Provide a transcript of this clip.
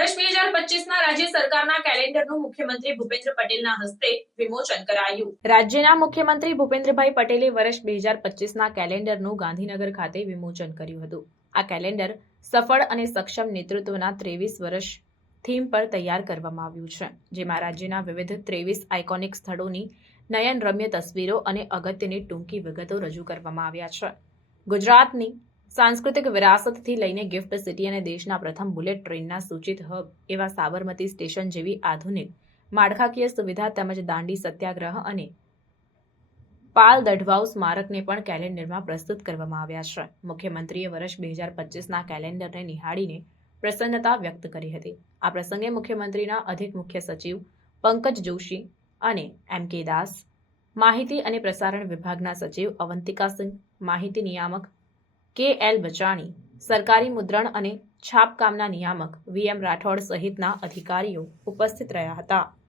વર્ષ બે હજાર પચીસના રાજ્ય સરકારના કેલેન્ડરનું મુખ્યમંત્રી ભૂપેન્દ્ર પટેલના હસ્તે વિમોચન કરાયું. રાજ્યના મુખ્યમંત્રી ભૂપેન્દ્રભાઈ પટેલે વર્ષ બે હજાર પચીસના કેલેન્ડરનું ગાંધીનગર ખાતે વિમોચન કર્યું હતું. આ કેલેન્ડર સફળ અને સક્ષમ નેતૃત્વના ત્રેવીસ વર્ષ થીમ પર તૈયાર કરવામાં આવ્યું છે, જેમાં રાજ્યના વિવિધ ત્રેવીસ આઇકોનિક સ્થળોની નયન રમ્ય તસવીરો અને અગત્યની ટૂંકી વિગતો રજૂ કરવામાં આવ્યા છે. ગુજરાતની સાંસ્કૃતિક વિરાસતથી લઈને ગિફ્ટ સિટી અને દેશના પ્રથમ બુલેટ ટ્રેનના સૂચિત હબ એવા સાબરમતી સ્ટેશન જેવી આધુનિક, માળખાકીય સુવિધા તેમજ દાંડી સત્યાગ્રહ અને પાલ દઢવાઉ સ્મારકને પણ કેલેન્ડરમાં પ્રસ્તુત કરવામાં આવ્યા છે. મુખ્યમંત્રીએ વર્ષ બે હજાર પચીસના કેલેન્ડરને નિહાળીને પ્રસન્નતા વ્યક્ત કરી હતી. આ પ્રસંગે મુખ્યમંત્રીના અધિક મુખ્ય સચિવ પંકજ જોશી અને એમ કે દાસ, માહિતી અને પ્રસારણ વિભાગના સચિવ અવંતિકા સિંહ માહિતી નિયામક કે એલ બચાણી, સરકારી મુદ્રણ અને છાપકામના નિયામક વીએમ રાઠોડ સહિતના અધિકારીઓ ઉપસ્થિત રહ્યા હતા.